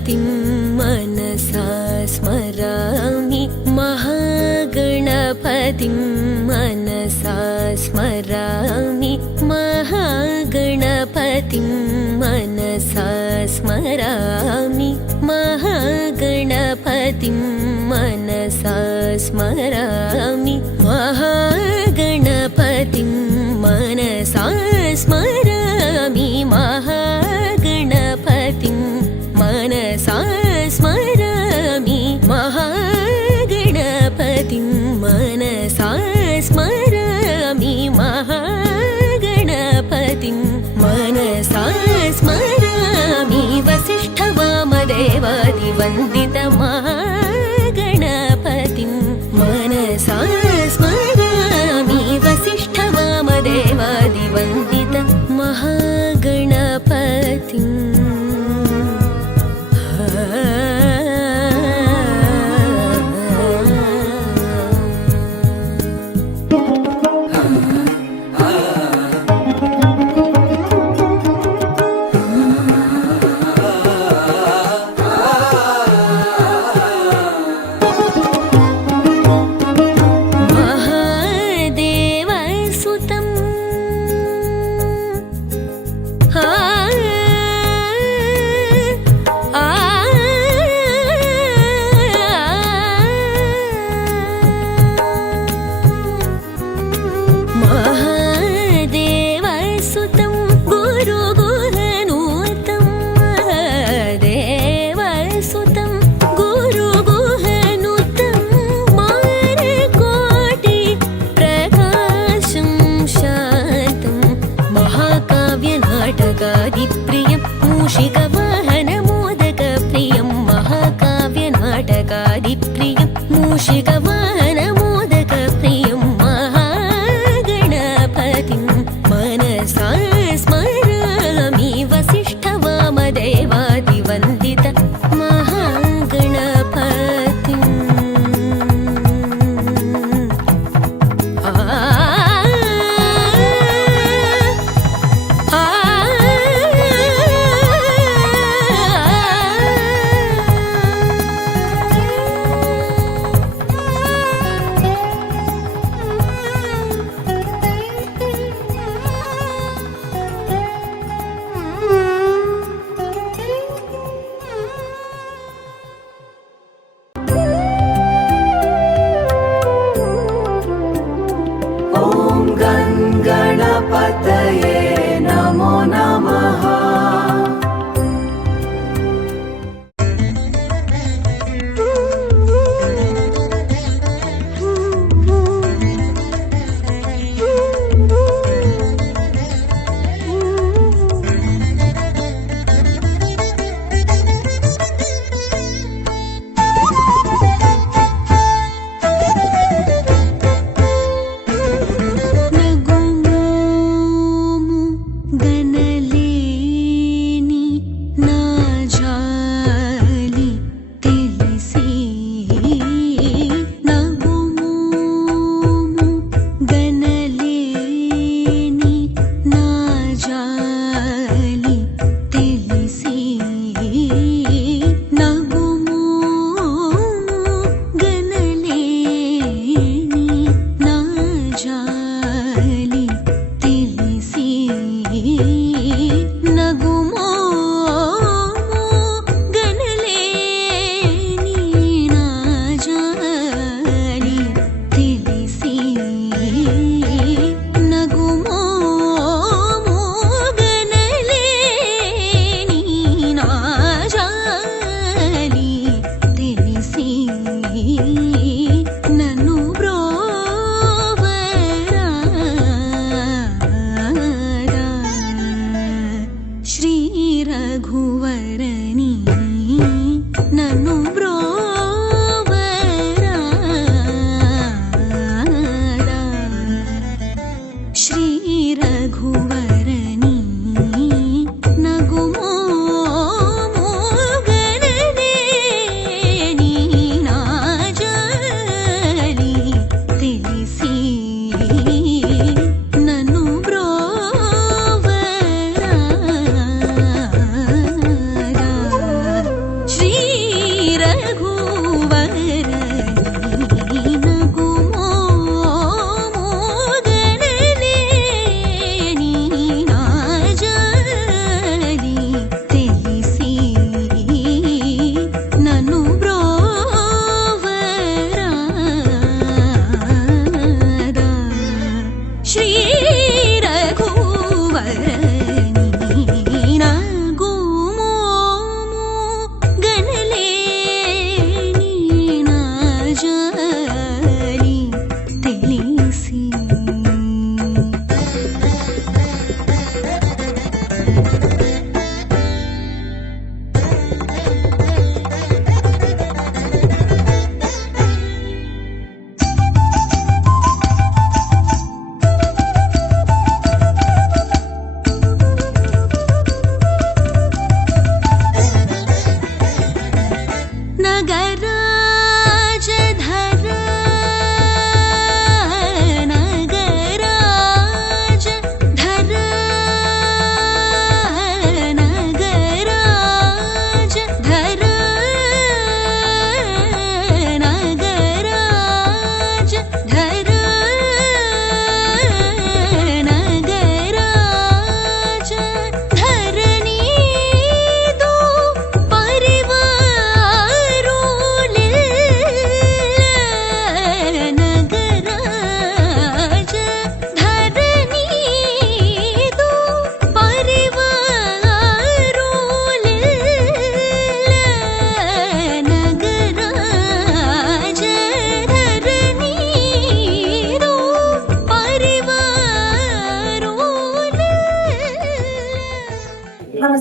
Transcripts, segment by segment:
गणपतिं मनसा स्मरामि महागणपतिं मनसा स्मरामि महागणपतिं मनसा स्मरामि महागणपतिं मनसा स्मरामि महागणपतिं मनसा स्मरामि महागणपतिं मनसा स्मरामि महागणपतिं मनसा स्मरामि महागणपतिं मनसा स्मरामि वसिष्ठवामदेवादिवन्दित महागणपतिं मनसा स्मरामि वसिष्ठवामदेवादिवन्दित महागणपतिम्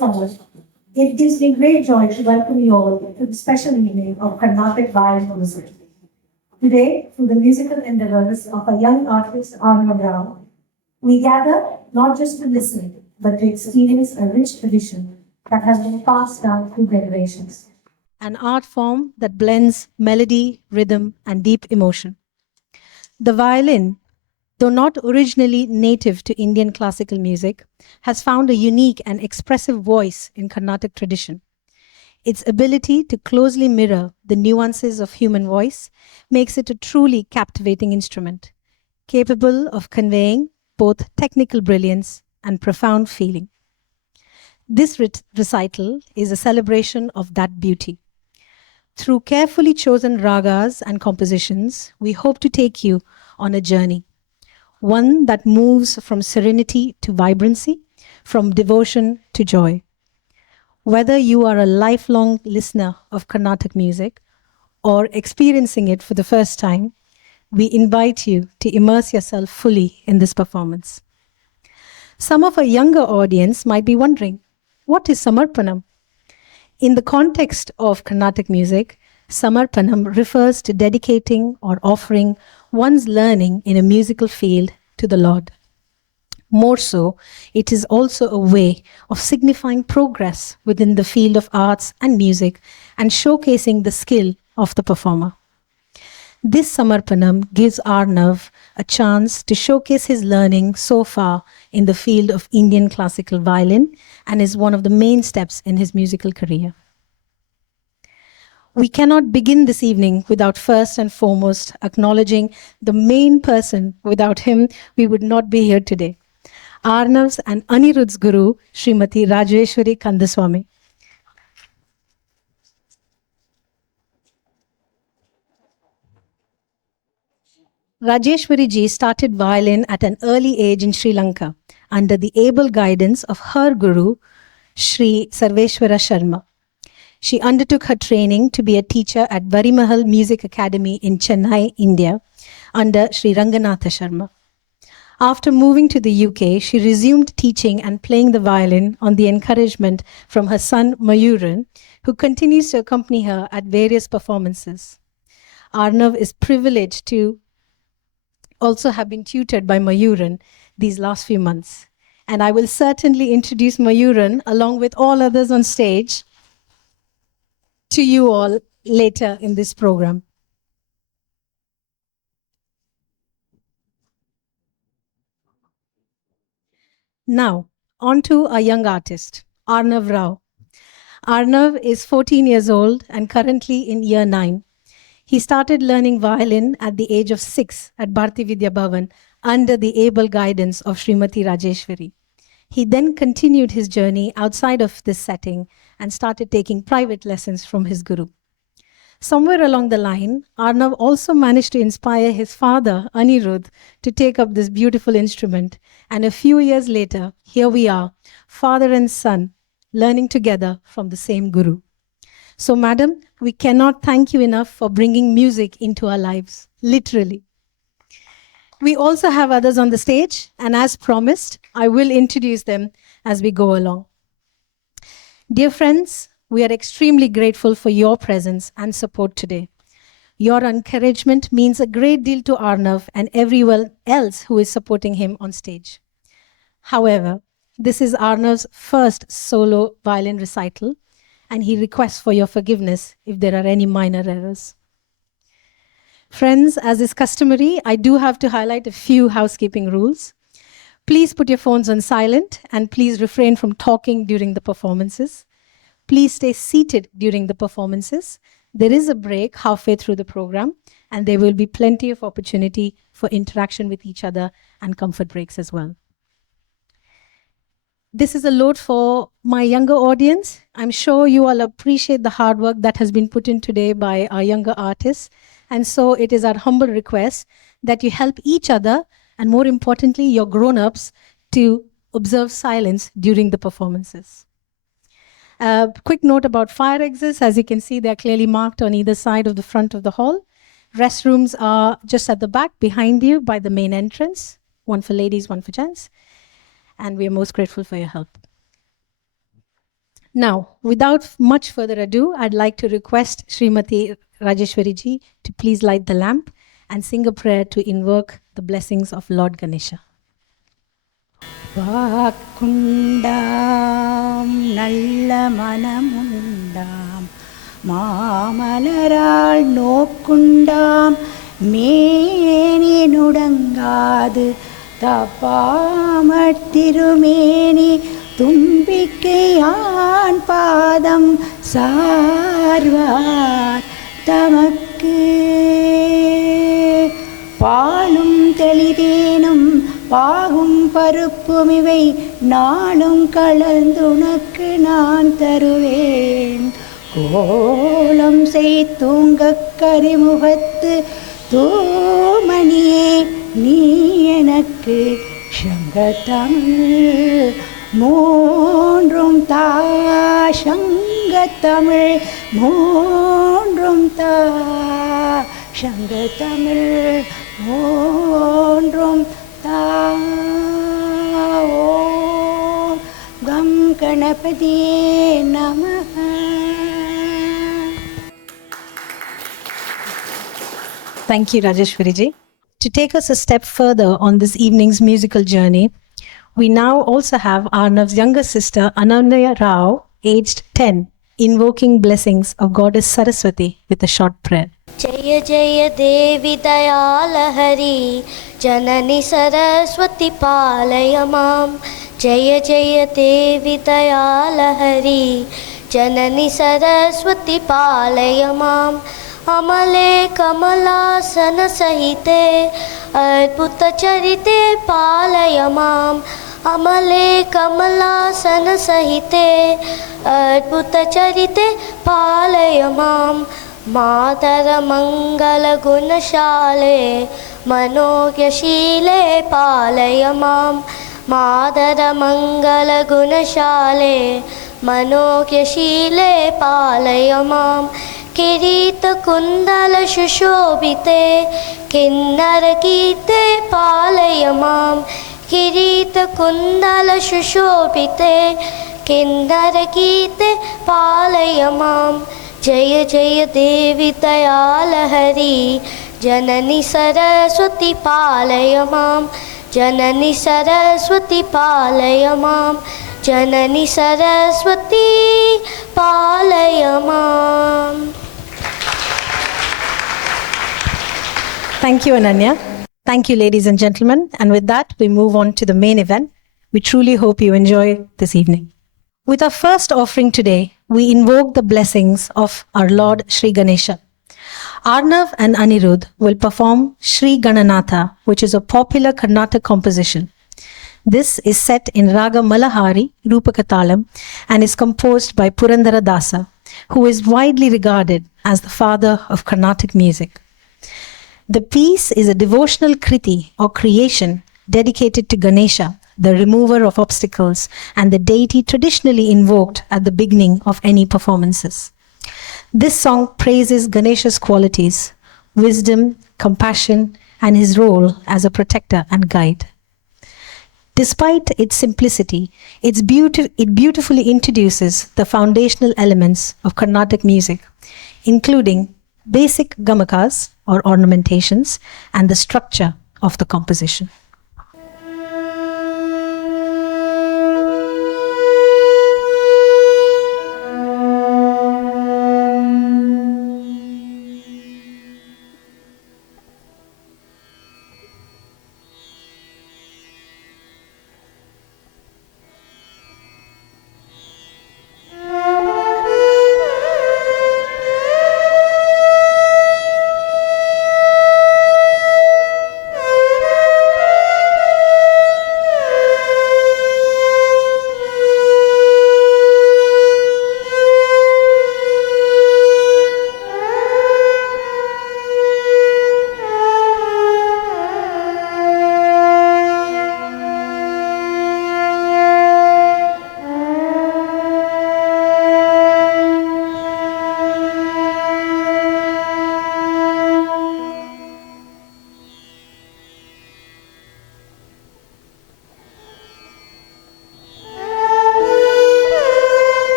Namaskar. It gives me great joy to welcome you all to the special evening of Carnatic Violin music. Today, through the musical endeavors of a young artist, Arnav Rao, we gather not just to listen, but to experience a rich tradition that has been passed down through generations. An art form that blends melody, rhythm, and deep emotion. The violin, though not originally native to Indian classical music, has found a unique and expressive voice in Carnatic tradition. Its ability to closely mirror the nuances of human voice makes it a truly captivating instrument, capable of conveying both technical brilliance and profound feeling. This recital is a celebration of that beauty. Through carefully chosen ragas and compositions, we hope to take you on a journey, one that moves from serenity to vibrancy, from devotion to joy. Whether you are a lifelong listener of Carnatic music or experiencing it for the first time, we invite you to immerse yourself fully in this performance. Some of our younger audience might be wondering, what is Samarpanam? In the context of Carnatic music, Samarpanam refers to dedicating or offering one's learning in a musical field to the Lord. More so, it is also a way of signifying progress within the field of arts and music and showcasing the skill of the performer. This Samarpanam gives Arnav a chance to showcase his learning so far in the field of Indian classical violin and is one of the main steps in his musical career. We cannot begin this evening without first and foremost acknowledging the main person. Without him, we would not be here today. Arnav's and Anirudh's guru, Srimati Rajeshwari Kandaswamy. Rajeshwari ji started violin at an early age in Sri Lanka under the able guidance of her guru, Sri Sarveshwara Sharma. She undertook her training to be a teacher at Varimahal Music Academy in Chennai, India, under Sri Ranganatha Sharma. After moving to the UK, she resumed teaching and playing the violin on the encouragement from her son Mayuran, who continues to accompany her at various performances. Arnav is privileged to also have been tutored by Mayuran these last few months. And I will certainly introduce Mayuran, along with all others on stage, to you all later in this program. Now, on to our young artist, Arnav Rao. Arnav is 14 years old and currently in year 9. He started learning violin at the age of 6 at Bharati Vidya Bhavan under the able guidance of Srimati Rajeshwari. He then continued his journey outside of this setting and started taking private lessons from his guru. Somewhere along the line, Arnav also managed to inspire his father, Anirudh, to take up this beautiful instrument. And a few years later, here we are, father and son, learning together from the same guru. So, madam, we cannot thank you enough for bringing music into our lives, literally. We also have others on the stage, and as promised, I will introduce them as we go along. Dear friends, we are extremely grateful for your presence and support today. Your encouragement means a great deal to Arnav and everyone else who is supporting him on stage. However, this is Arnav's first solo violin recital, and he requests for your forgiveness if there are any minor errors. Friends, as is customary, I do have to highlight a few housekeeping rules. Please put your phones on silent and please refrain from talking during the performances. Please stay seated during the performances. There is a break halfway through the program, and there will be plenty of opportunity for interaction with each other and comfort breaks as well. This is a load for my younger audience. I'm sure you all appreciate the hard work that has been put in today by our younger artists. And so it is our humble request that you help each other, and more importantly, your grown-ups, to observe silence during the performances. Quick note about fire exits. As you can see, they're clearly marked on either side of the front of the hall. Restrooms are just at the back behind you by the main entrance. One for ladies, one for gents. And we are most grateful for your help. Now, without much further ado, I'd like to request Srimati Rajeshwari ji to please light the lamp and sing a prayer to invoke the blessings of Lord Ganesha. வாக்குண்டாம் நல்ல மனமுண்டாம் மாமலரால் நோக்குண்டாம் மேனி நுடங்காது தப்பாமற் திருமேனி தும்பிக்கையான் பாதம் சார்வார் தமக்கு பாலும் தெளிதேனும் பாகும் பருப்பும் இவை நாளும் கலந்துனக்கு நான் தருவேன். கோலம் செய் தூங்கக் கரிமுகத்து தூமணியே நீ எனக்கு சங்கத்தமிழ் மூன்றும் தா சங்கத்தமிழ் மூன்றும் தா சங்கத்தமிழ் மூன்றும் தா. ஓம் கம் கணபதியே நமஹ. Thank you, Rajeshwari ji. To take us a step further on this evening's musical journey, we now also have Arnav's younger sister, Ananya Rao, aged 10, invoking blessings of Goddess Saraswati with a short prayer. जय जय देवी दयालहरी जननी सरस्वती पालय मां. जय जय देवी दयालहरी जननी सरस्वती पालय मां. अमले कमलासन सहिते अद्भुत चरिते पालय मां. अमले कमलासन सहिते अद्भुत चरिते पालय मां. मातर मंगल गुणशाले मनोज्ञशीले पालय मां. मातर मंगल गुणशाले मनोज्ञशीले पालय मां. किरीट कुंडल सुशोभिते किन्नर गीते पालय मां. किरीट कुंडल सुशोभिते किन्नर गीते पालय मां. जय जय देवी दयालहरी जननी सरस्वती पालय मां. जननी सरस्वती पालय मां. जननी सरस्वती पालय मां. Thank you, Ananya. Thank you, ladies and gentlemen. And with that, we move on to the main event. We truly hope you enjoy this evening. With our first offering today, we invoke the blessings of our Lord Sri Ganesha. Arnav and Anirudh will perform Sri Gananatha, which is a popular Karnataka composition. This is set in Raga Malahari, Rupakatalam, and is composed by Purandara Dasa, who is widely regarded as the father of Carnatic music. The piece is a devotional kriti or creation dedicated to Ganesha, the remover of obstacles and the deity traditionally invoked at the beginning of any performances. This song praises Ganesha's qualities, wisdom, compassion, and his role as a protector and guide. Despite its simplicity, it beautifully introduces the foundational elements of Carnatic music, including basic gamakas or ornamentations and the structure of the composition.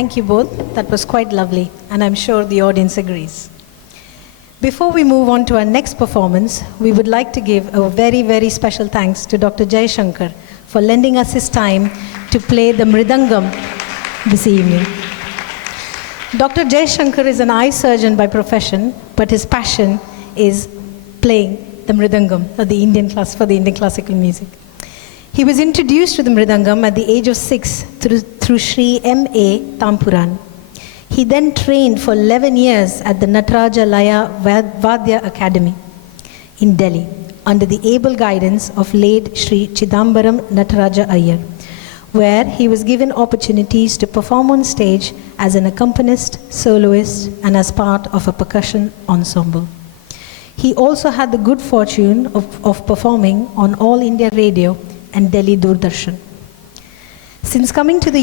Thank you both. That was quite lovely, and I'm sure the audience agrees. Before we move on to our next performance, we would like to give a very, very special thanks to Dr. Jay Shankar for lending us his time to play the mridangam this evening. Dr. Jay Shankar is an eye surgeon by profession, but his passion is playing the mridangam for the Indian classical music. He was introduced to the mridangam at the age of 6 through Sri M.A. Tampuran. He then trained for 11 years at the Nataraja Laya Vadya Academy in Delhi under the able guidance of late Sri Chidambaram Nataraja Iyer, where he was given opportunities to perform on stage as an accompanist, soloist, and as part of a percussion ensemble. He also had the good fortune of performing on All India Radio and Delhi Doordarshan. Since coming to the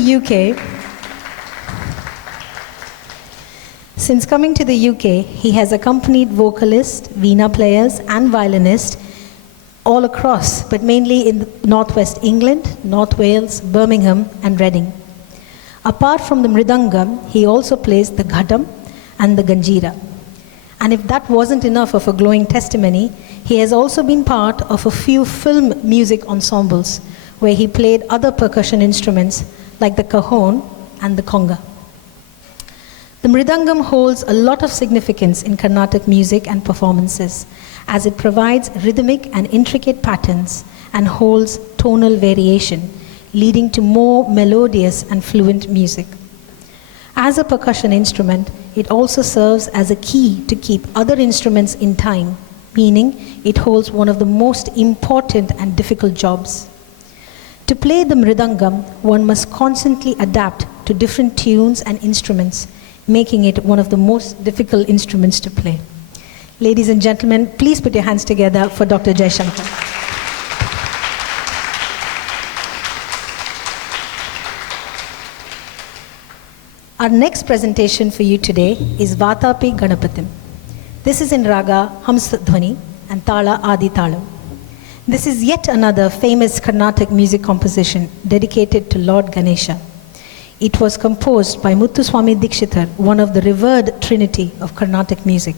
UK, he has accompanied vocalists, veena players, and violinists all across, but mainly in Northwest England, North Wales, Birmingham, and Reading. Apart from the mridangam, he also plays the ghatam and the ganjira. And if that wasn't enough of a glowing testimony, he has also been part of a few film music ensembles where he played other percussion instruments like the cajon and the conga. The mridangam holds a lot of significance in Carnatic music and performances, as it provides rhythmic and intricate patterns and holds tonal variation, leading to more melodious and fluent music. As a percussion instrument, it also serves as a key to keep other instruments in time, meaning it holds one of the most important and difficult jobs. To play the mridangam, one must constantly adapt to different tunes and instruments, making it one of the most difficult instruments to play. Ladies and gentlemen, please put your hands together for Dr. Jay Shankar. Our next presentation for you today is Vatapi Ganapatim. This is in Raga Hamsadhvani and Tala Adi Talam. This is yet another famous Carnatic music composition dedicated to Lord Ganesha. It was composed by Muthuswami Dikshitar, one of the revered trinity of Carnatic music.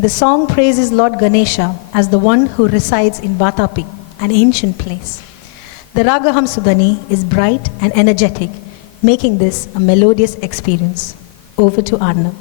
The song praises Lord Ganesha as the one who resides in Vatapi, an ancient place. The Raga Hamsadhvani is bright and energetic, making this a melodious experience. Over to Arnav.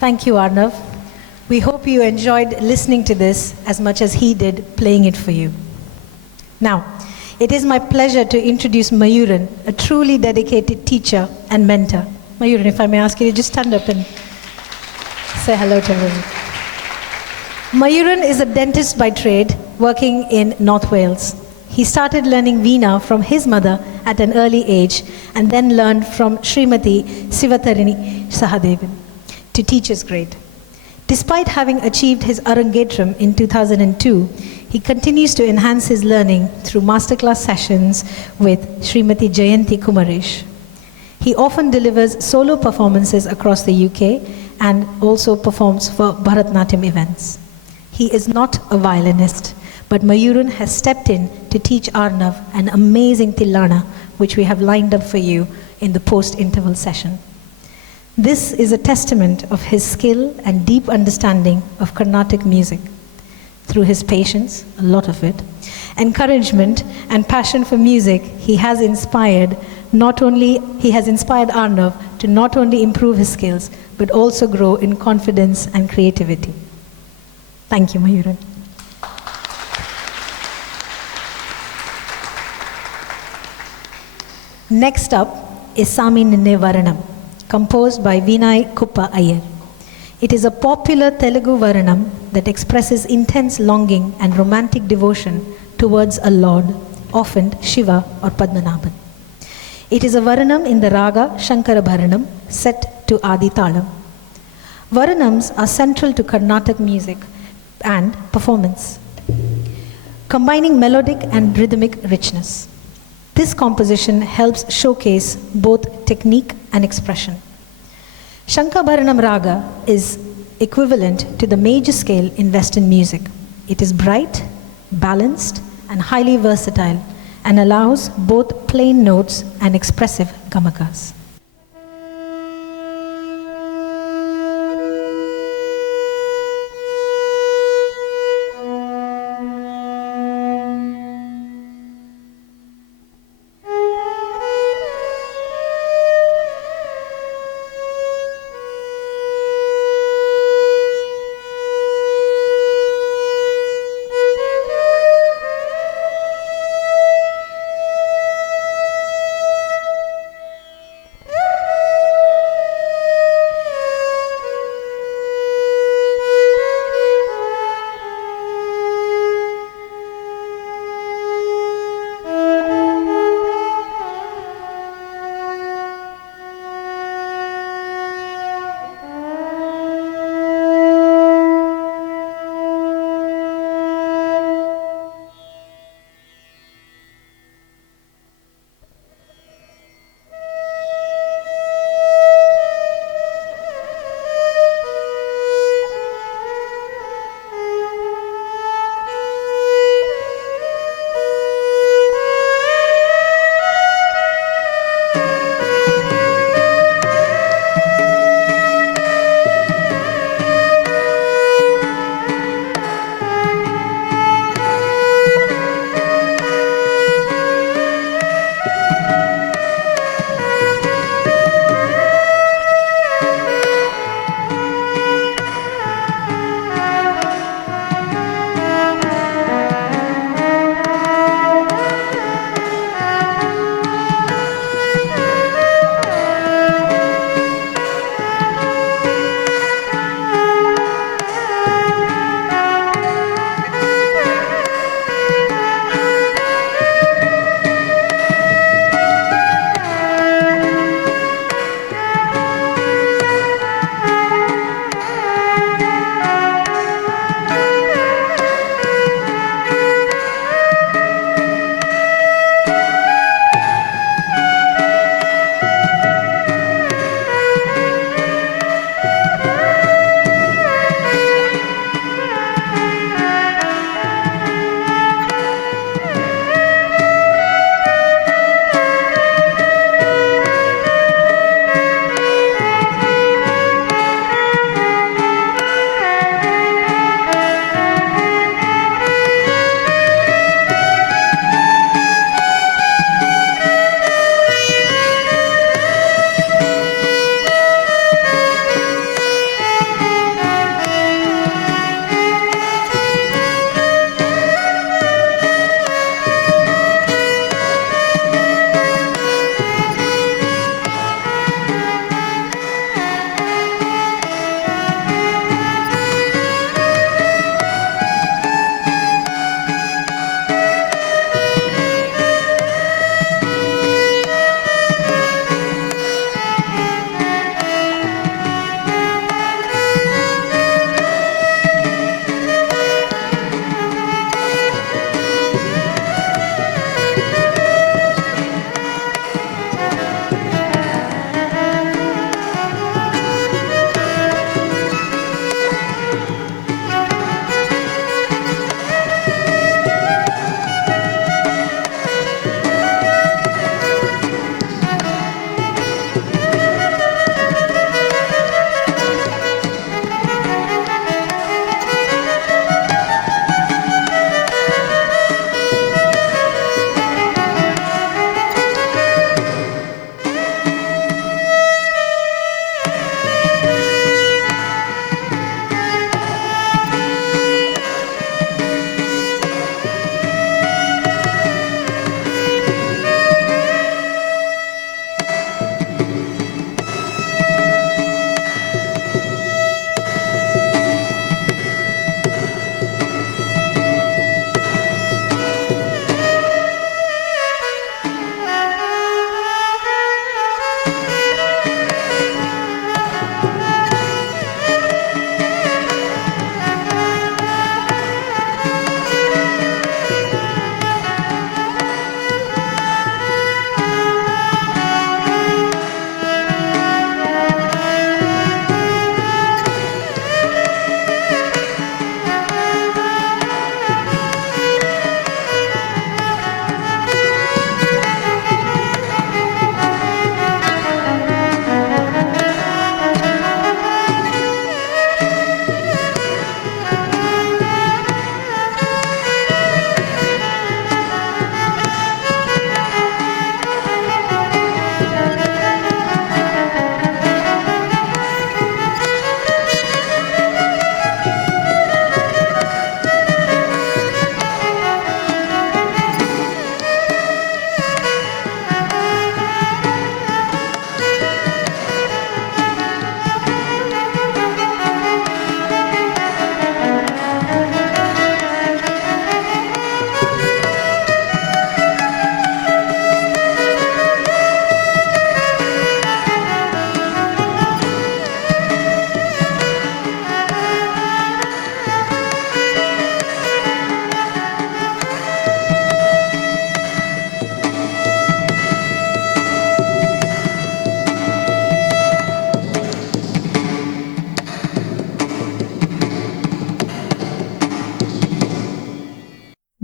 Thank you, Arnav. We hope you enjoyed listening to this as much as he did playing it for you. Now, it is my pleasure to introduce Mayuran, a truly dedicated teacher and mentor. Mayuran, if I may ask you to just stand up and say hello to everyone. Mayuran is a dentist by trade, working in North Wales. He started learning Veena from his mother at an early age and then learned from Srimati Sivatarini Sahadevan to teacher's grade. Despite having achieved his Arangetram in 2002, he continues to enhance his learning through masterclass sessions with Srimati Jayanti Kumaresh. He often delivers solo performances across the UK and also performs for Bharatnatyam events. He is not a violinist, but Mayuran has stepped in to teach Arnav an amazing Tillana, which we have lined up for you in the post-interval session. This is a testament of his skill and deep understanding of Carnatic music. Through his patience, a lot of it, encouragement and passion for music, he has inspired Arnav to not only improve his skills, but also grow in confidence and creativity. Thank you, Mayuran. Next up is Sami Ninne Varanam, composed by Vinay Kuppa Iyer. It is a popular Telugu Varanam that expresses intense longing and romantic devotion towards a lord, often Shiva or Padmanabhan. It is a Varanam in the Raga Shankara Bharanam set to Adi Talam. Varanams are central to Carnatic music and performance, combining melodic and rhythmic richness. This composition helps showcase both technique and expression. Shankabharanam Raga is equivalent to the major scale in Western music. It is bright, balanced, and highly versatile, and allows both plain notes and expressive gamakas.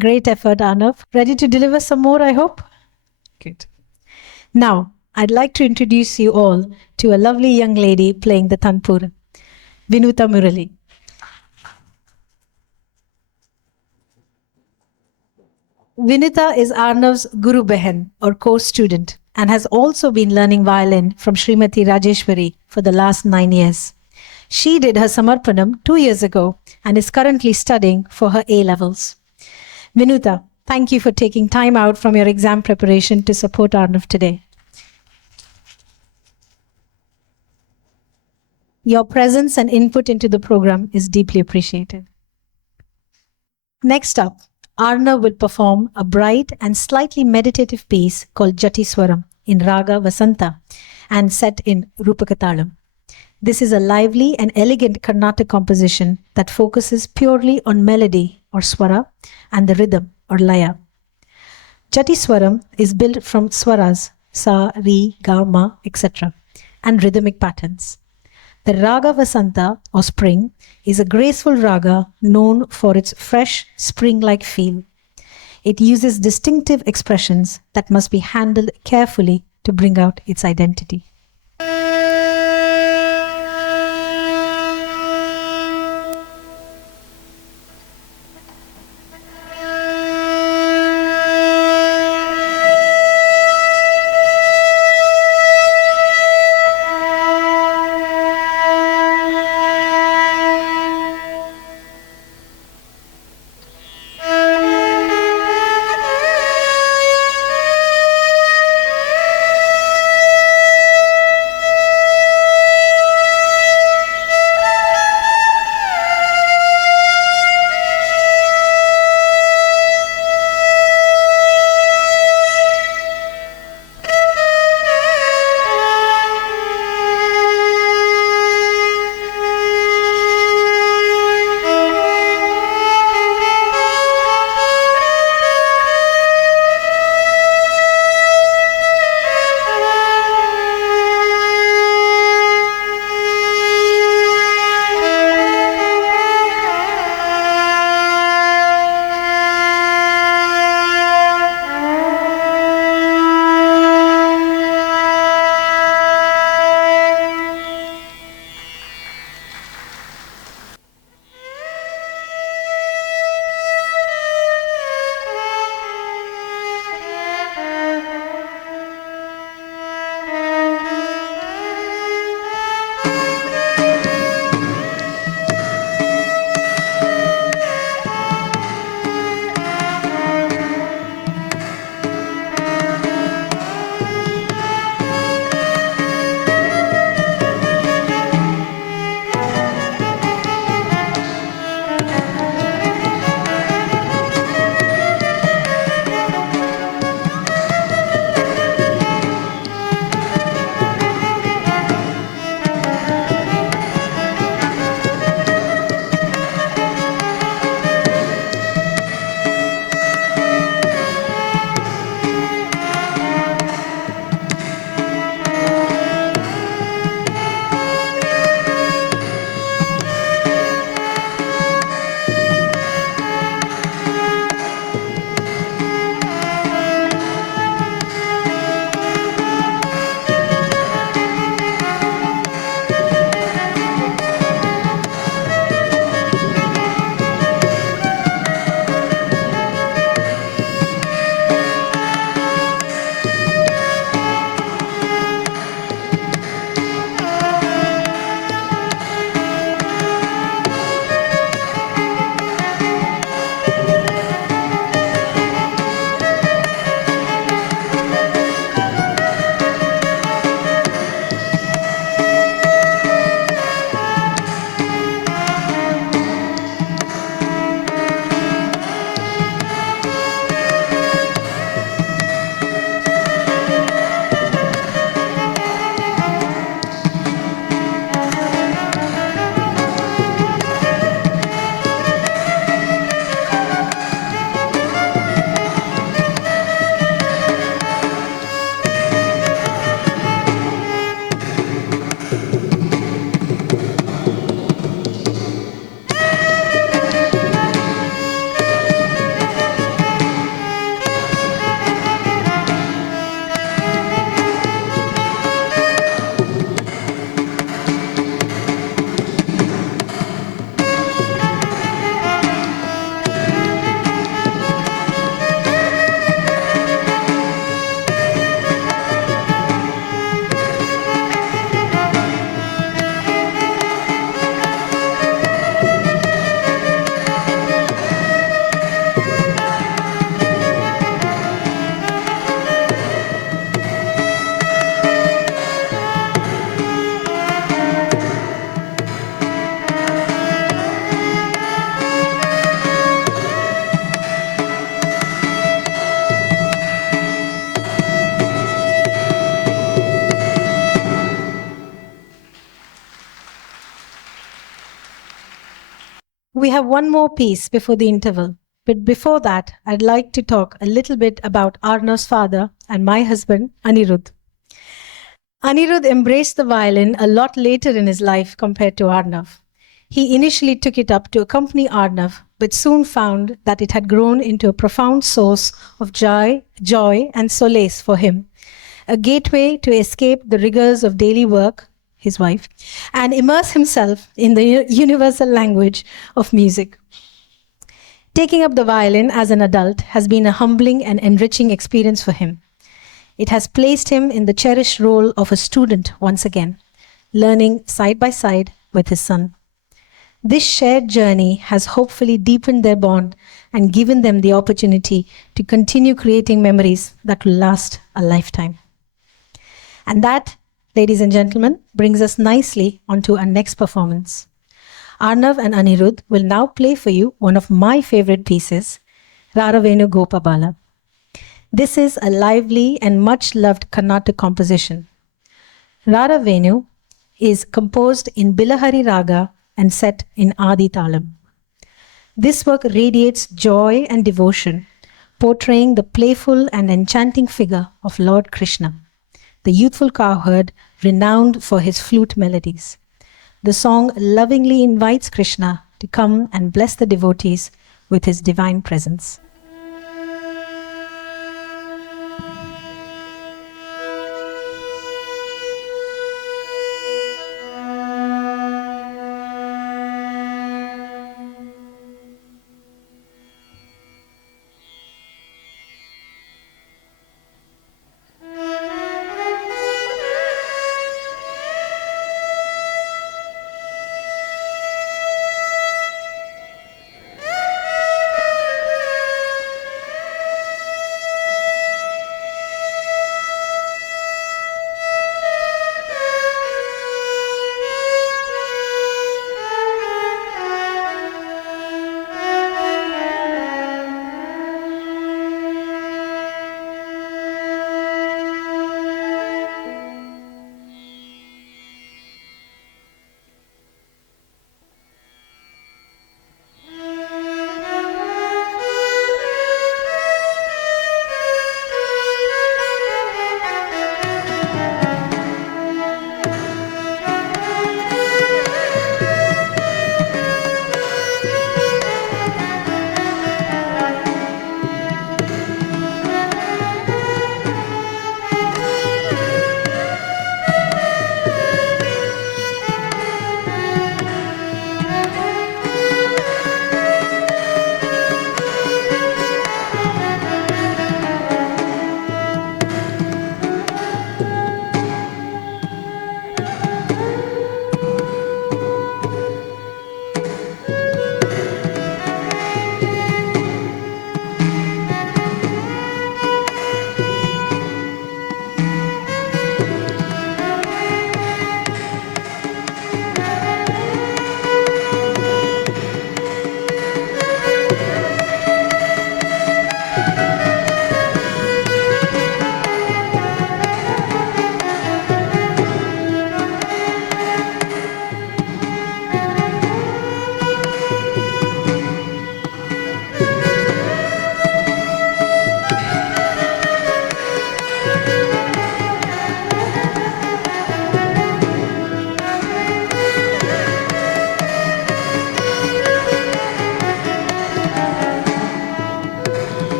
Great effort, Arnav. Ready to deliver some more, I hope? Good. Now, I'd like to introduce you all to a lovely young lady playing the tanpur, Vinuta Murali. Vinita is Arnav's Guru Behen or co-student and has also been learning violin from Srimati Rajeshwari for the last 9 years. She did her Samarpanam 2 years ago and is currently studying for her A-levels. Vinuta, thank you for taking time out from your exam preparation to support Arnav today. Your presence and input into the program is deeply appreciated. Next up, Arnav will perform a bright and slightly meditative piece called Jati Swaram in Raga Vasanta and set in Rupakatalam. This is a lively and elegant Carnatic composition that focuses purely on melody or swara and the rhythm or laya. Jati Swaram is built from swaras, sa, ri, ga, ma, etc. and rhythmic patterns. The Raga Vasanta or spring is a graceful raga known for its fresh spring-like feel. It uses distinctive expressions that must be handled carefully to bring out its identity. We have one more piece before the interval. But before that, I'd like to talk a little bit about Arnav's father and my husband, Anirudh. Anirudh embraced the violin a lot later in his life compared to Arnav. He initially took it up to accompany Arnav, but soon found that it had grown into a profound source of joy and solace for him, a gateway to escape the rigors of daily work, his wife, and immerse himself in the universal language of music. Taking up the violin as an adult has been a humbling and enriching experience for him. It has placed him in the cherished role of a student once again, learning side by side with his son. This shared journey has hopefully deepened their bond and given them the opportunity to continue creating memories that will last a lifetime. And that, ladies and gentlemen, brings us nicely onto our next performance. Arnav and Anirudh will now play for you one of my favorite pieces, Raravenu Gopabala. This is a lively and much-loved Carnatic composition. Raravenu is composed in Bilahari Raga and set in Adi Talam. This work radiates joy and devotion, portraying the playful and enchanting figure of Lord Krishna, the youthful cowherd renowned for his flute melodies. The song lovingly invites Krishna to come and bless the devotees with his divine presence.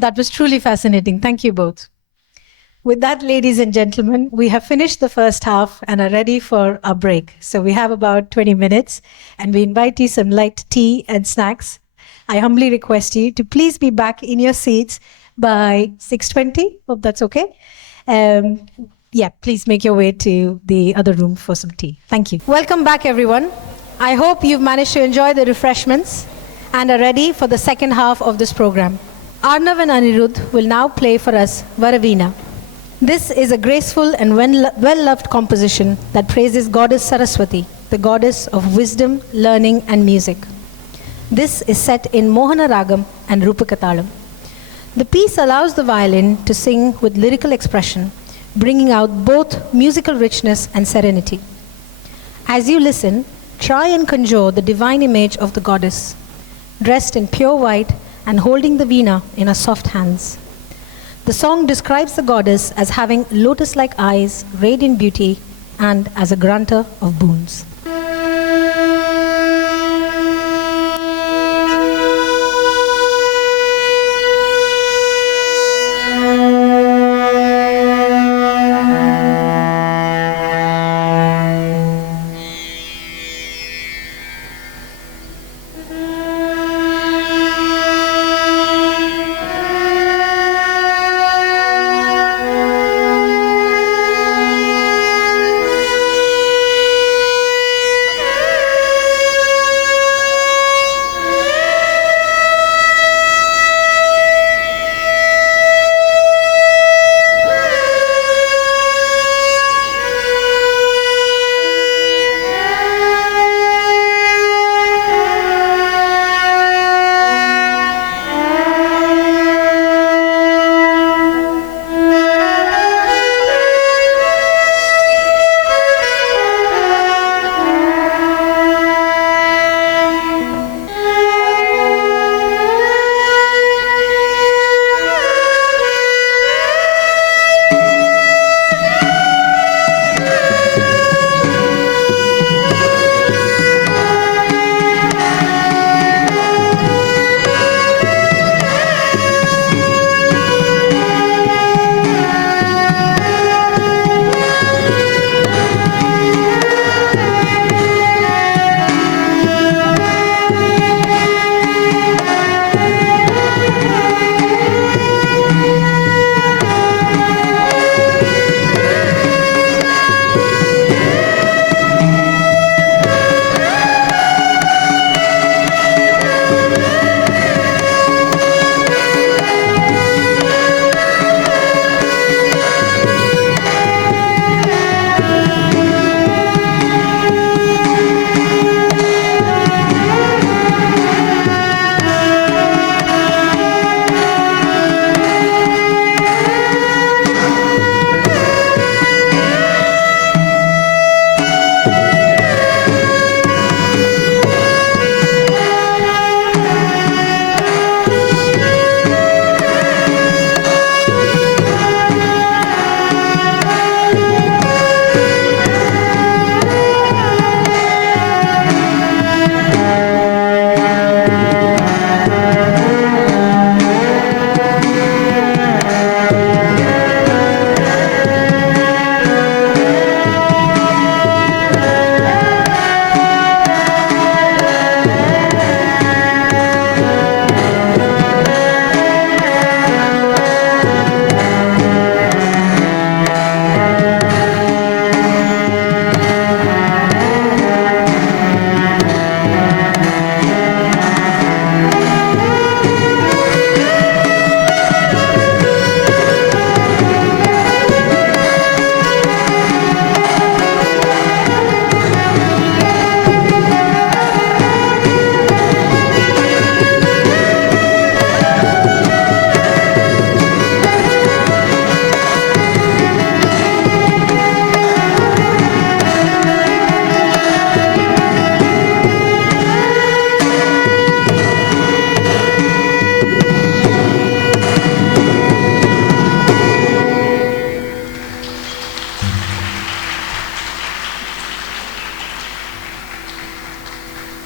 That was truly fascinating. Thank you both. With that, ladies and gentlemen, we have finished the first half and are ready for our break. So we have about 20 minutes and we invite you some light tea and snacks. I humbly request you to please be back in your seats by 6:20. Hope that's okay. Yeah, please make your way to the other room for some tea. Thank you. Welcome back, everyone. I hope you've managed to enjoy the refreshments and are ready for the second half of this program. Arnav and Anirudh will now play for us Varavina. This is a graceful and well-loved composition that praises Goddess Saraswati, the goddess of wisdom, learning, and music. This is set in Mohana Ragam and Rupakatalam. The piece allows the violin to sing with lyrical expression, bringing out both musical richness and serenity. As you listen, try and conjure the divine image of the goddess, dressed in pure white and holding the veena in her soft hands. The song describes the goddess as having lotus-like eyes, radiant beauty, and as a granter of boons.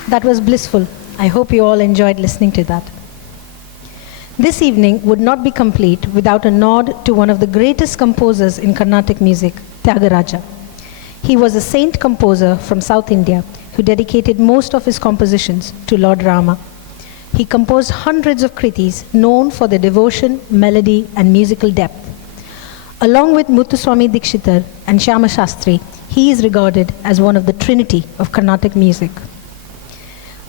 That was blissful. I hope you all enjoyed listening to that. This evening would not be complete without a nod to one of the greatest composers in Carnatic music, Tyagaraja. He was a saint composer from South India who dedicated most of his compositions to Lord Rama. He composed hundreds of kritis known for their devotion, melody, and musical depth. Along with Muthuswami Dikshitar and Shyama Shastri, he is regarded as one of the trinity of Carnatic music.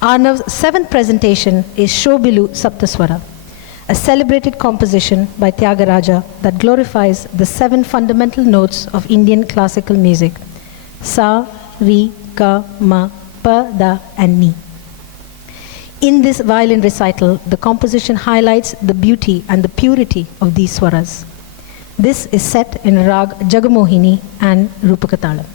Arnav's seventh presentation is Shobilu Saptaswara, a celebrated composition by Tyagaraja that glorifies the 7 fundamental notes of Indian classical music: Sa, Ri, Ka, Ma, Pa, Da, and Ni. In this violin recital, the composition highlights the beauty and the purity of these swaras. This is set in Rag Jagamohini and Rupakatalam.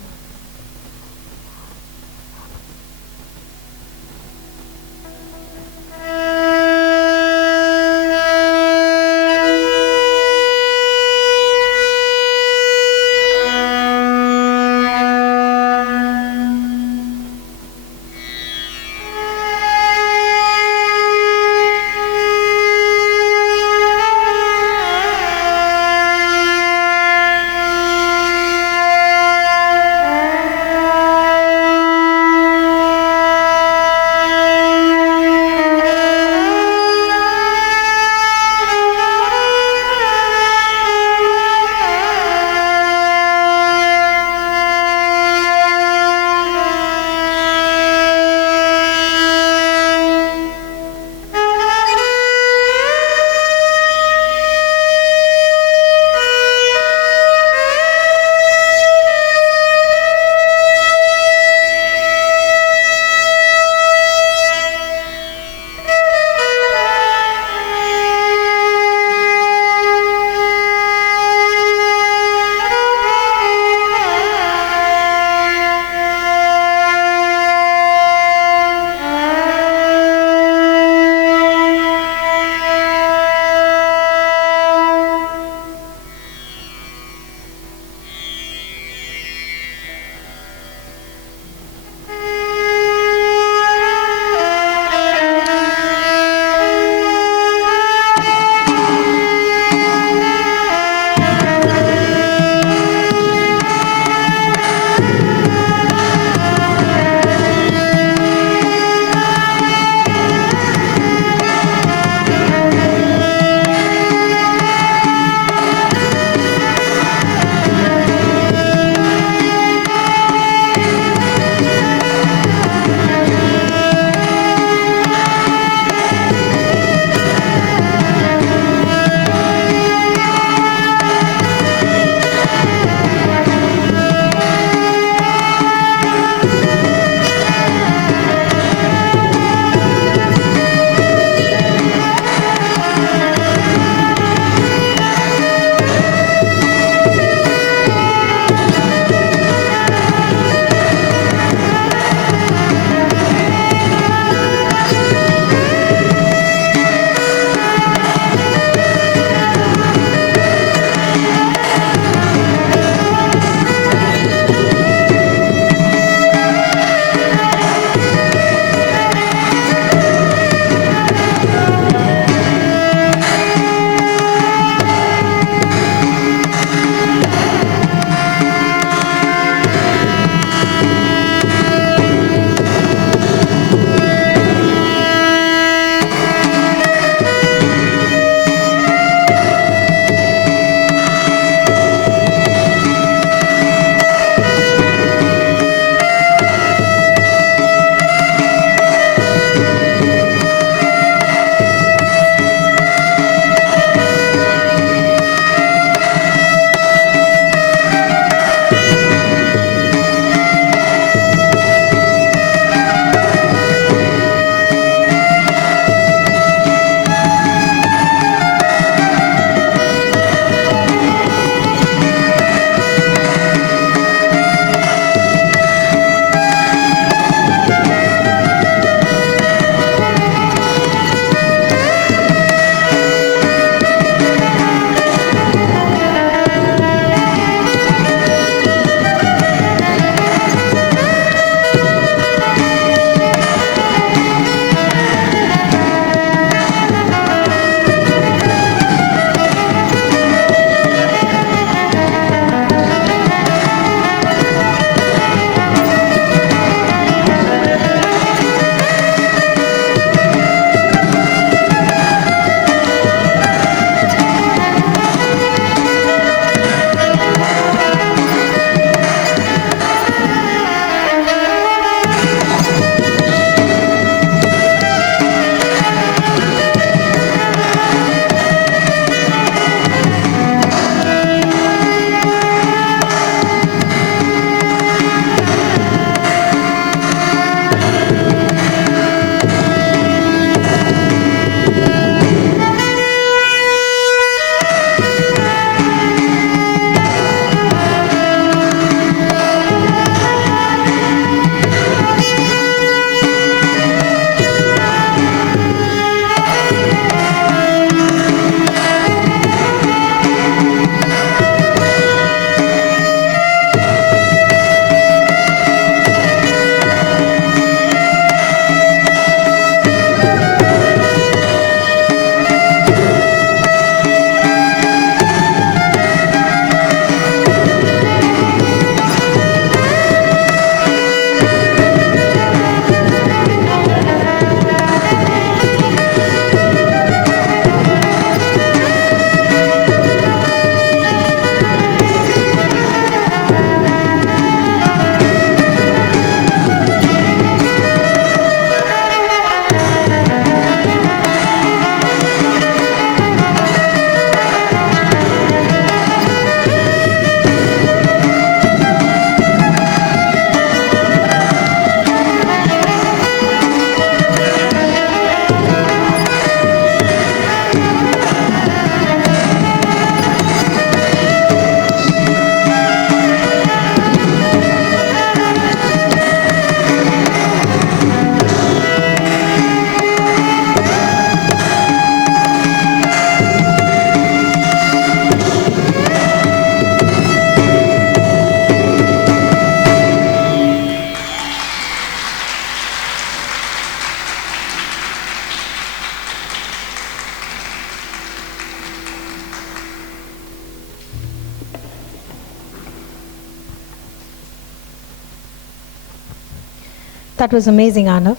That was amazing, Arnav.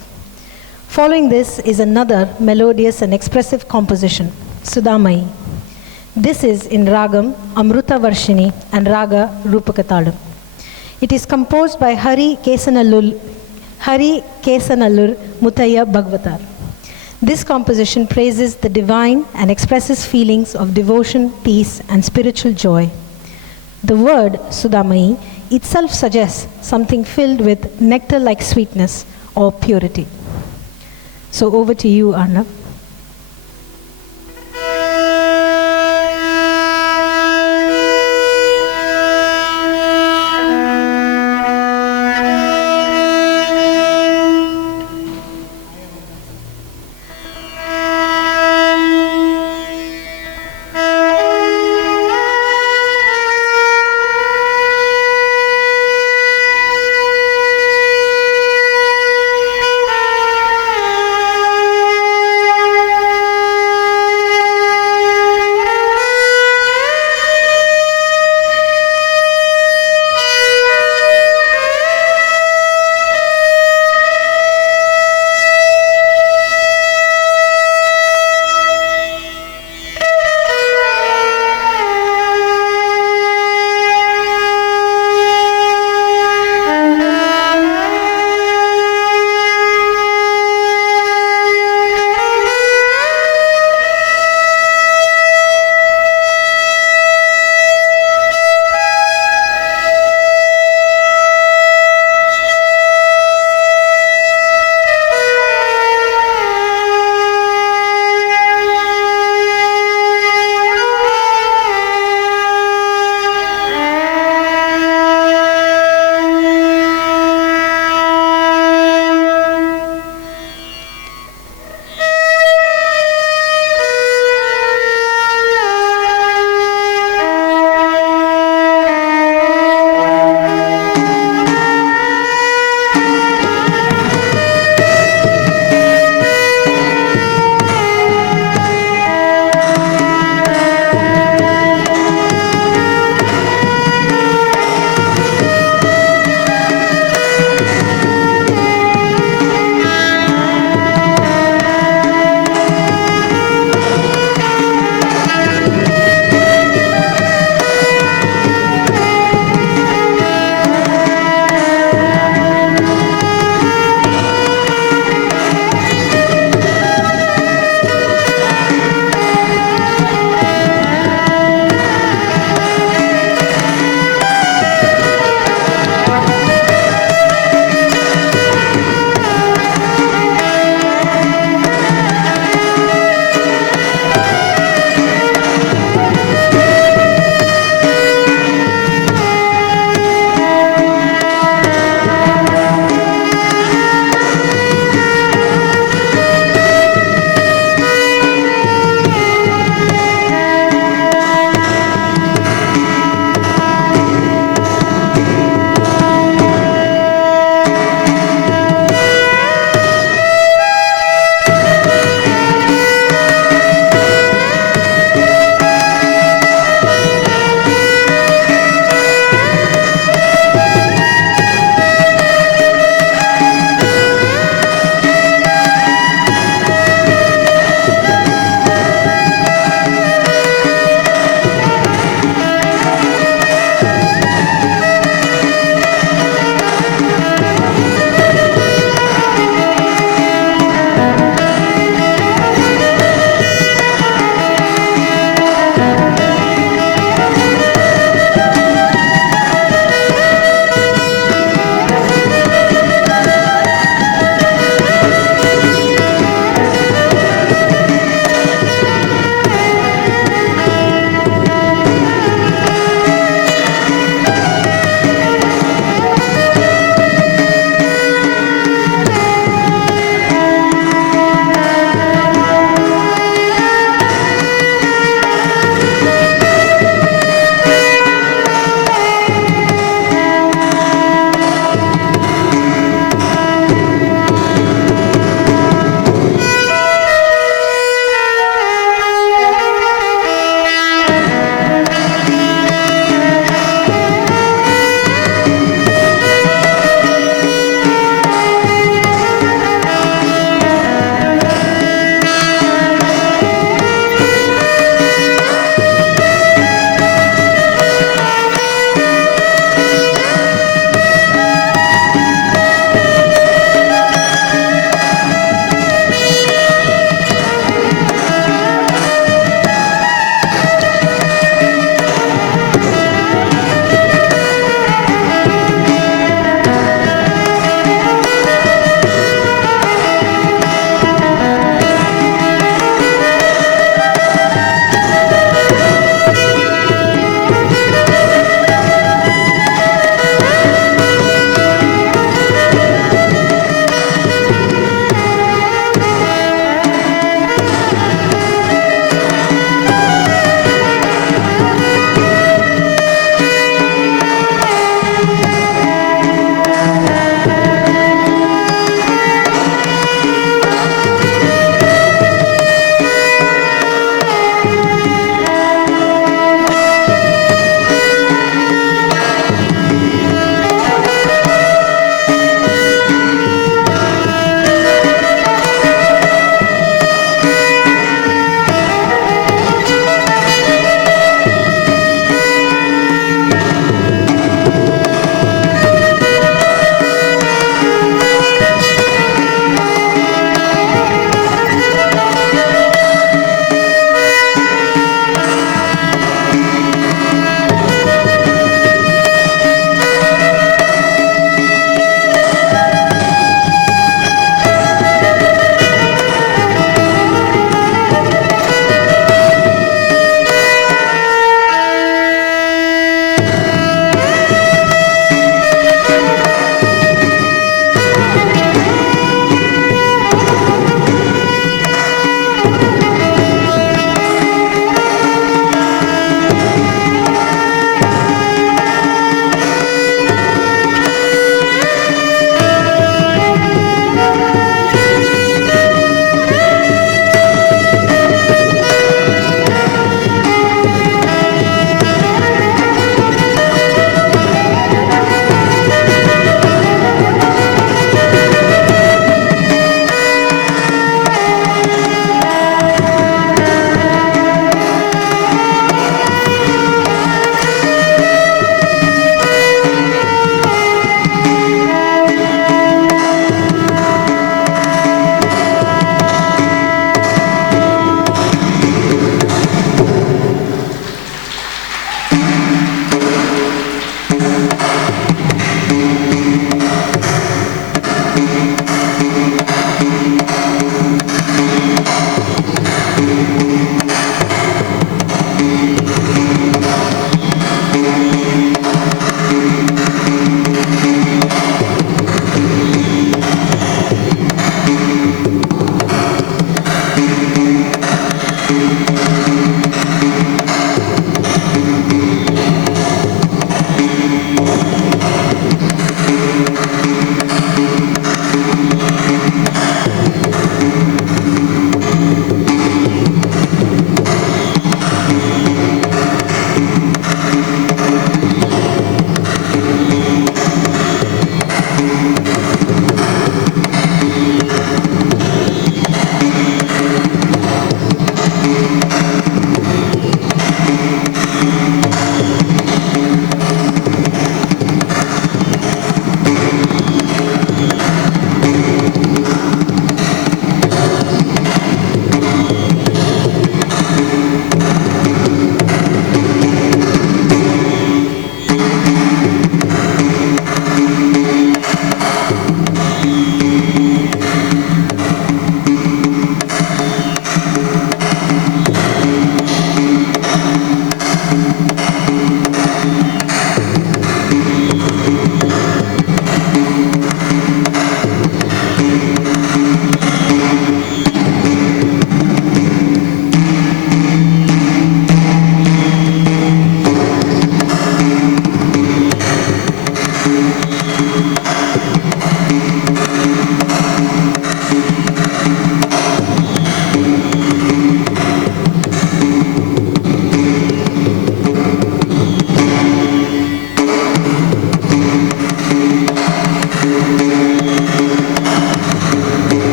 Following this is another melodious and expressive composition, Sudamai. This is in Ragam Amruta Varshini and Raga Rupakatalam. It is composed by Hari Kesanallur Mutaya Bhagavatar. This composition praises the divine and expresses feelings of devotion, peace, and spiritual joy. The word Sudamai itself suggests something filled with nectar-like sweetness or purity. So over to you, Arnav.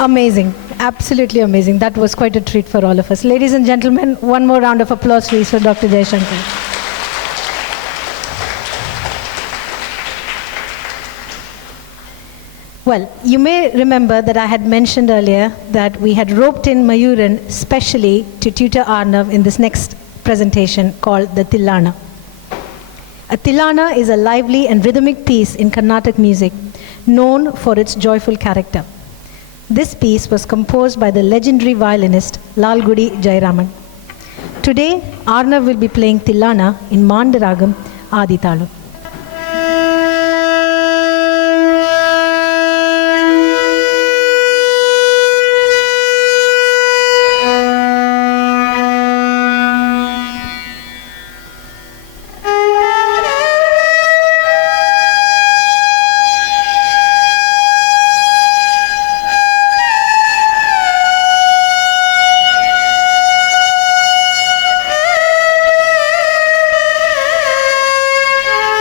Amazing. Absolutely amazing. That was quite a treat for all of us. Ladies and gentlemen, one more round of applause, please, for Dr. Jayashankar. Well, you may remember that I had mentioned earlier that we had roped in Mayuran specially to tutor Arnav in this next presentation called the Tillana. A Tillana is a lively and rhythmic piece in Carnatic music known for its joyful character. This piece was composed by the legendary violinist Lalgudi Jayaraman. Today, Arnav will be playing Tillana in Mandaragam Adithalu. Thank you.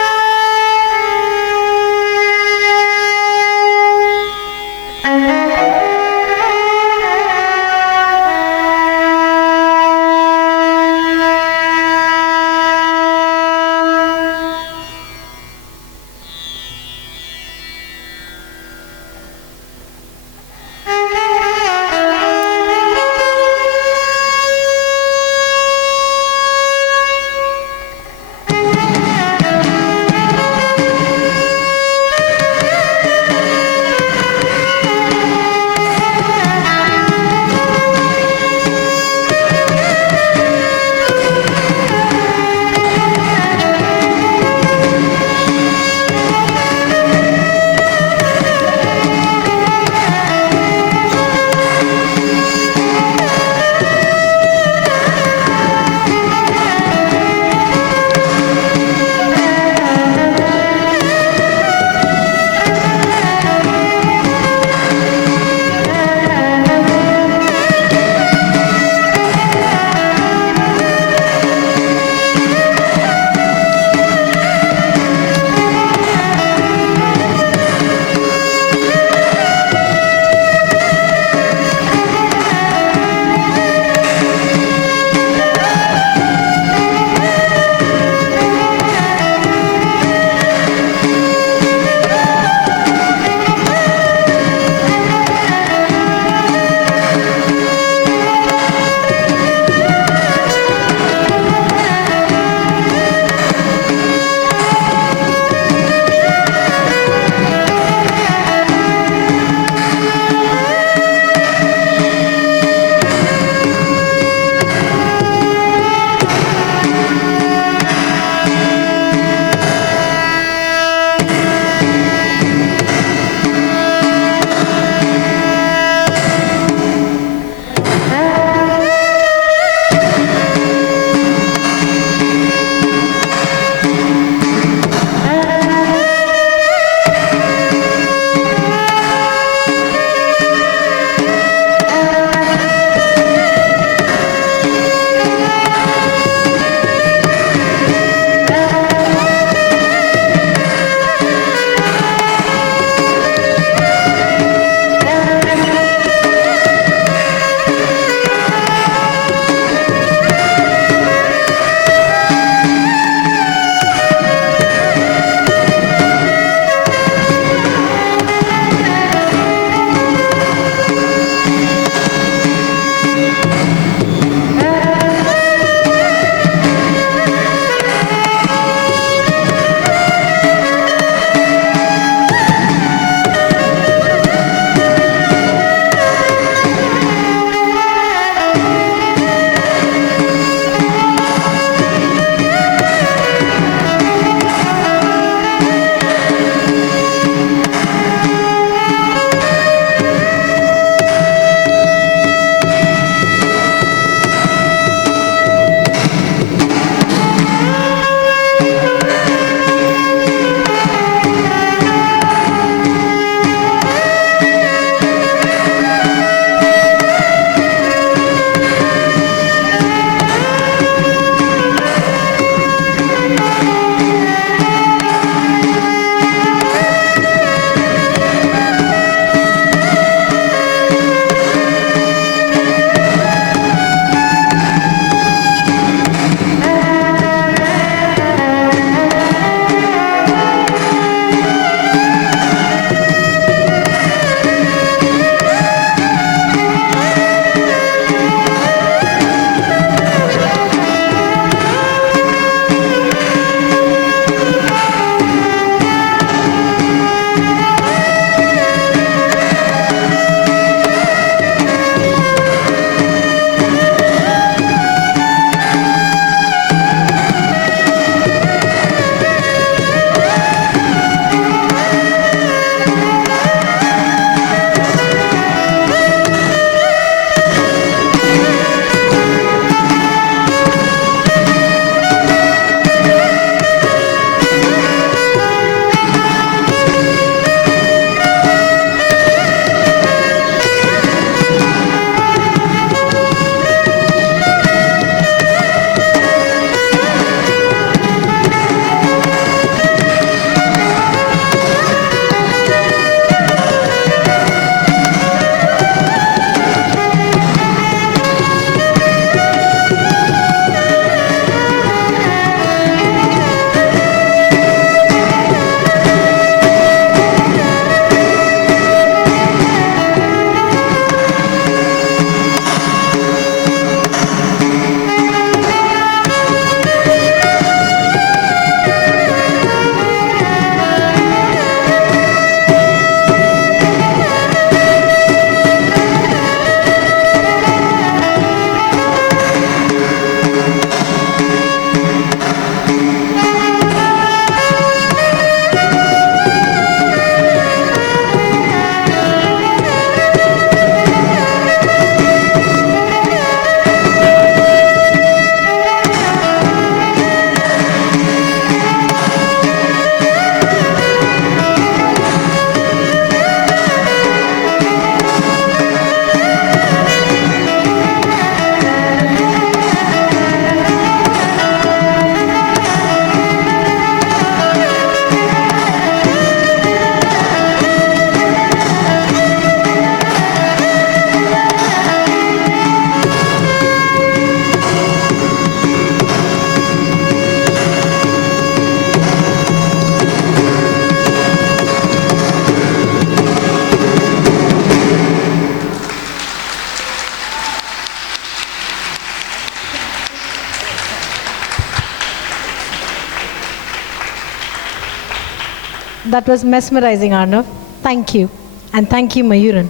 That was mesmerizing, Arnav. Thank you. And thank you, Mayuran.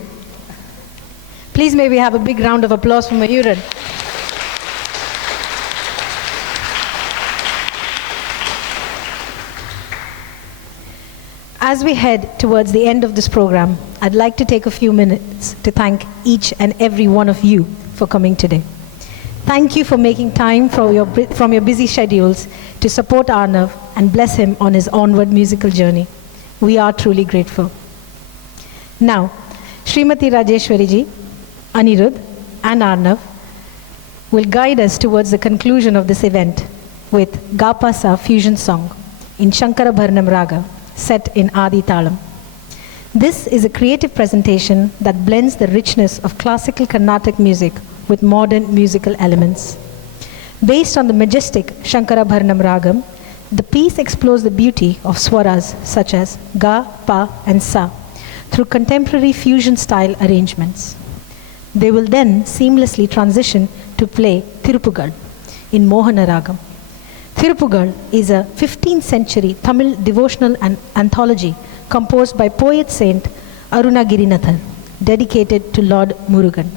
Please may we have a big round of applause for Mayuran. As we head towards the end of this program, I'd like to take a few minutes to thank each and every one of you for coming today. Thank you for making time from your busy schedules to support Arnav and bless him on his onward musical journey. We are truly grateful. Now, Srimati Rajeshwari ji, Anirudh, and Arnav will guide us towards the conclusion of this event with Gapasa fusion song in Shankarabharanam Raga, set in Adi Talam. This is a creative presentation that blends the richness of classical Carnatic music with modern musical elements. Based on the majestic Shankarabharanam Ragam, the piece explores the beauty of swaras such as Ga, Pa, and Sa through contemporary fusion style arrangements. They will then seamlessly transition to play Thirupugal in Mohana Ragam. Thirupugal is a 15th century Tamil devotional anthology composed by poet saint Arunagirinathar, dedicated to Lord Murugan.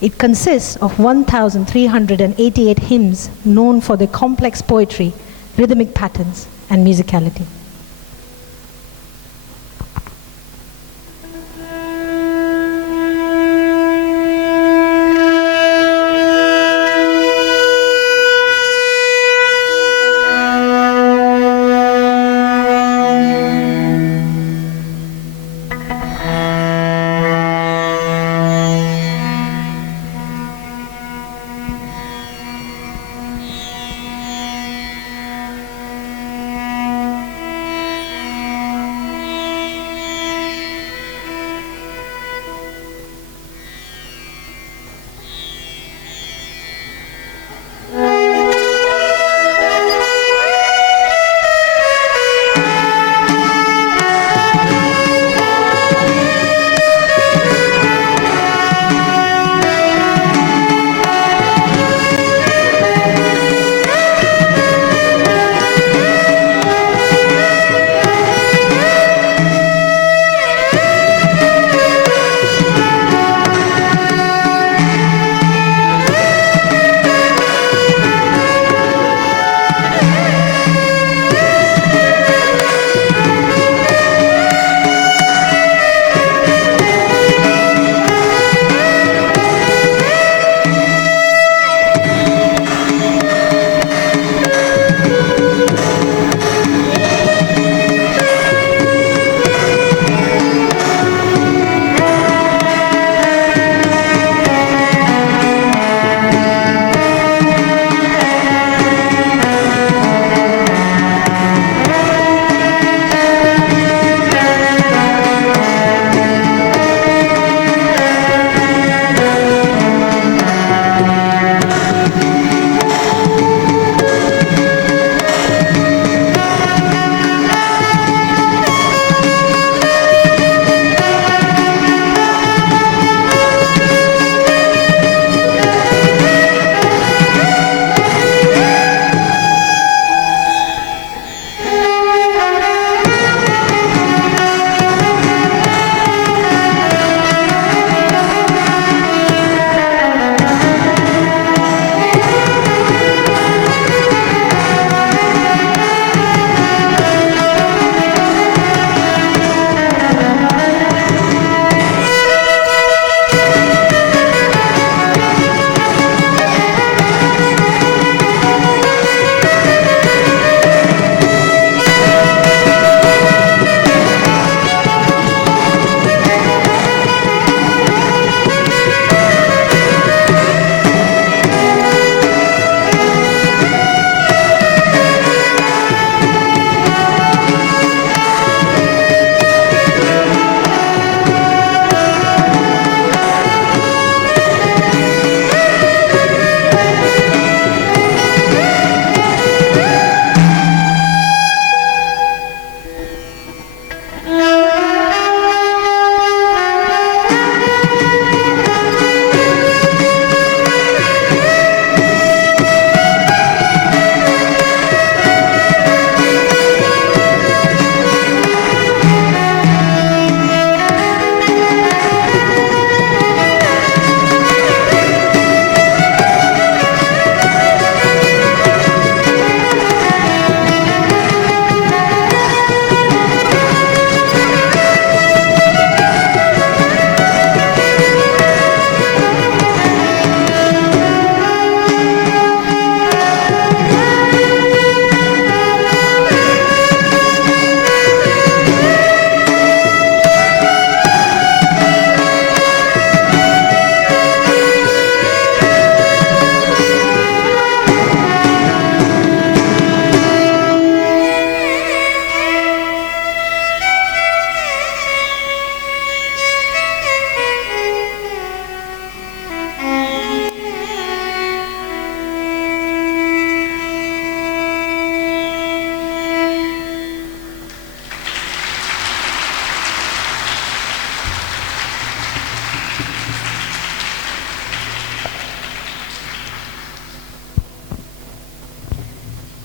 It consists of 1,388 hymns known for their complex poetry, rhythmic patterns, and musicality.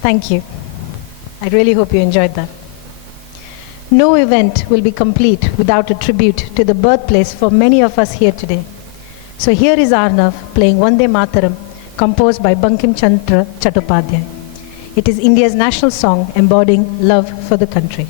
Thank you. I really hope you enjoyed that. No event will be complete without a tribute to the birthplace for many of us here today. So here is Arnav playing Vande Mataram, composed by Bankim Chandra Chattopadhyay. It is India's national song embodying love for the country.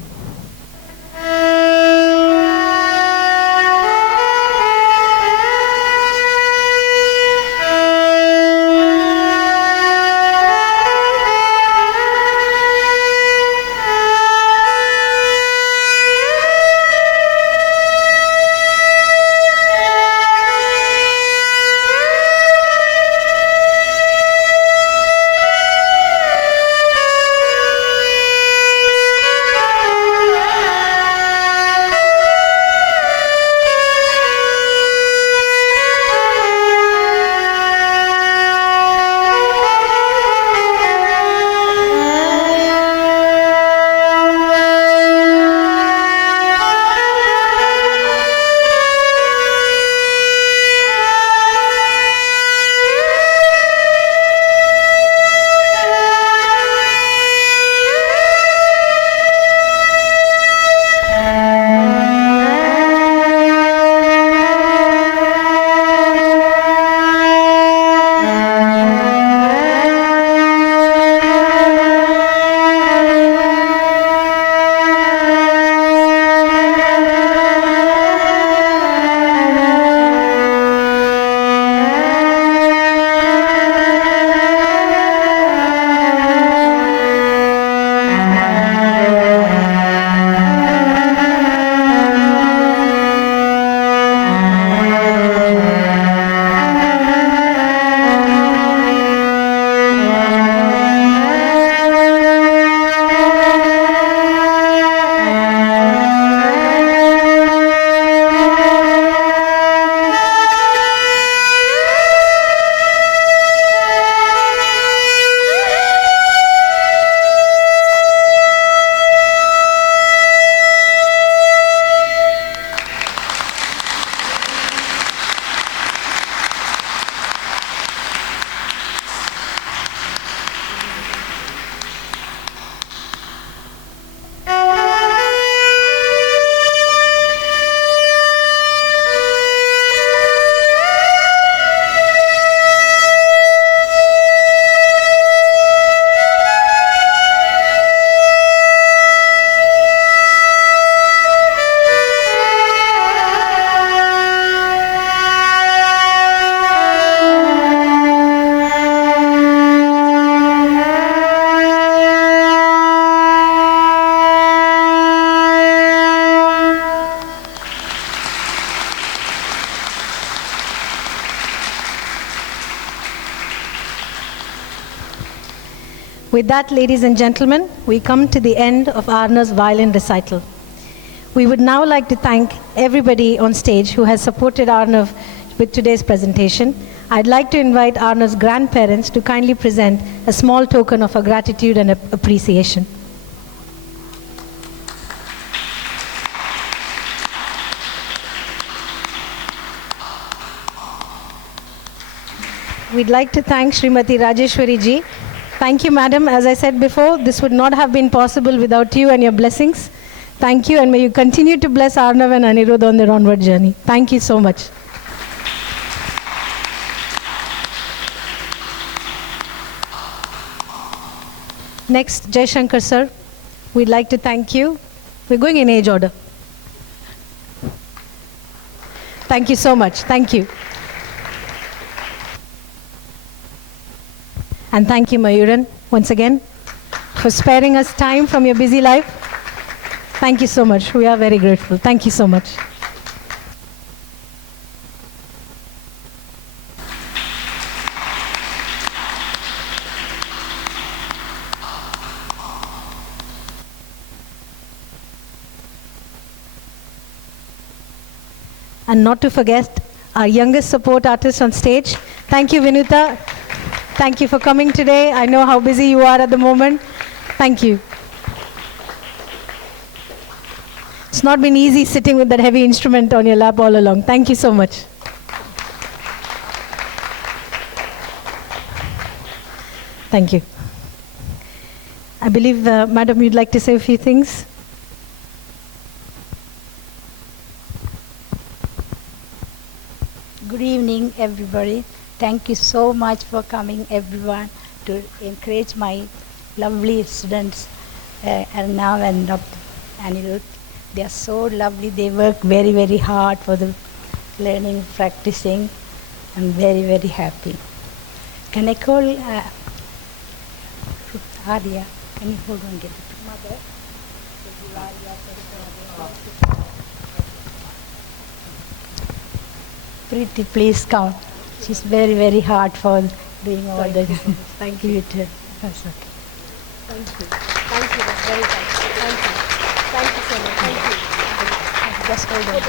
With that, ladies and gentlemen, we come to the end of Arnav's violin recital. We would now like to thank everybody on stage who has supported Arnav with today's presentation. I'd like to invite Arnav's grandparents to kindly present a small token of our gratitude and appreciation. We'd like to thank Srimati Rajeshwari ji. Thank you, madam. As I said before, this would not have been possible without you and your blessings. Thank you, and may you continue to bless Arnav and Anirudh on their onward journey. Thank you so much. Next, Jai Shankar sir, we'd like to thank you. We're going in age order. Thank you so much. Thank you. And thank you, Mayuran, once again, for sparing us time from your busy life. Thank you so much. We are very grateful. Thank you so much. And not to forget our youngest support artist on stage. Thank you, Vinuta. Thank you for coming today. I know how busy you are at the moment. Thank you. It's not been easy sitting with that heavy instrument on your lap all along. Thank you so much. Thank you. I believe, Madam, you'd like to say a few things? Good evening, everybody. Thank you so much for coming, everyone, to encourage my lovely students, Arnav and Dr. Anirudh. They are so lovely. They work very, very hard for the learning, practicing. I'm very, very happy. Can I call Arya? Can you hold on, get it? Mother. Preeti, please come. She's very, very hard for doing all the. Thank you. That's okay. Thank you. Thank you. That's very kind. Thank you. Thank you so much. Thank you. Just hold on.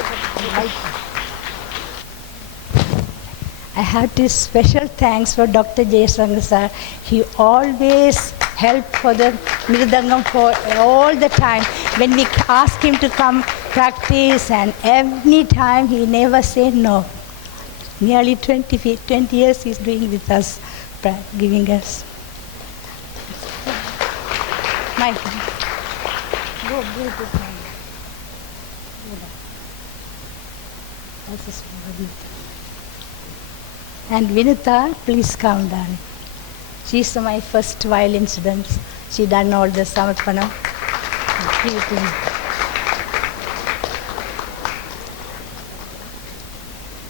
I have this special thanks for Dr. Jayasangar sir. He always helped for the Mirdangam for all the time. When we ask him to come practice, and every time he never said no. Nearly 20 years he's doing with us, giving us. Mike, go to Mike. This is and Vinita, please come, darling. She's my first violin student. She done all the Samarpanam.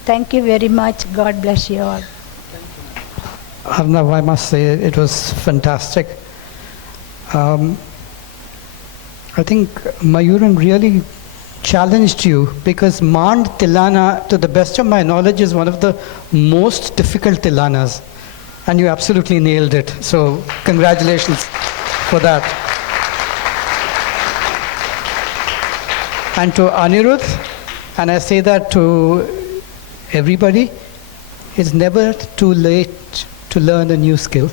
Thank you very much. God bless you all. Arnav, I must say it was fantastic. I think Mayuran really challenged you, because Mand Tilana, to the best of my knowledge, is one of the most difficult Tilanas. And you absolutely nailed it. So congratulations for that. And to Anirudh, and I say that to everybody, it's never too late to learn a new skill.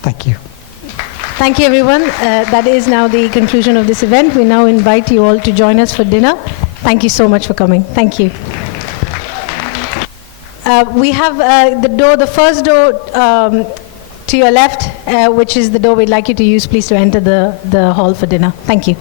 Thank you. Thank you, everyone. That is now the conclusion of this event. We now invite you all to join us for dinner. Thank you so much for coming. Thank you. We have the first door to your left, which is the door we'd like you to use, please, to enter the hall for dinner. Thank you.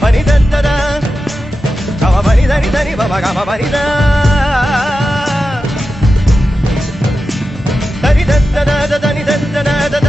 Pani baba ga baba ni da da ni da da da da ni da da da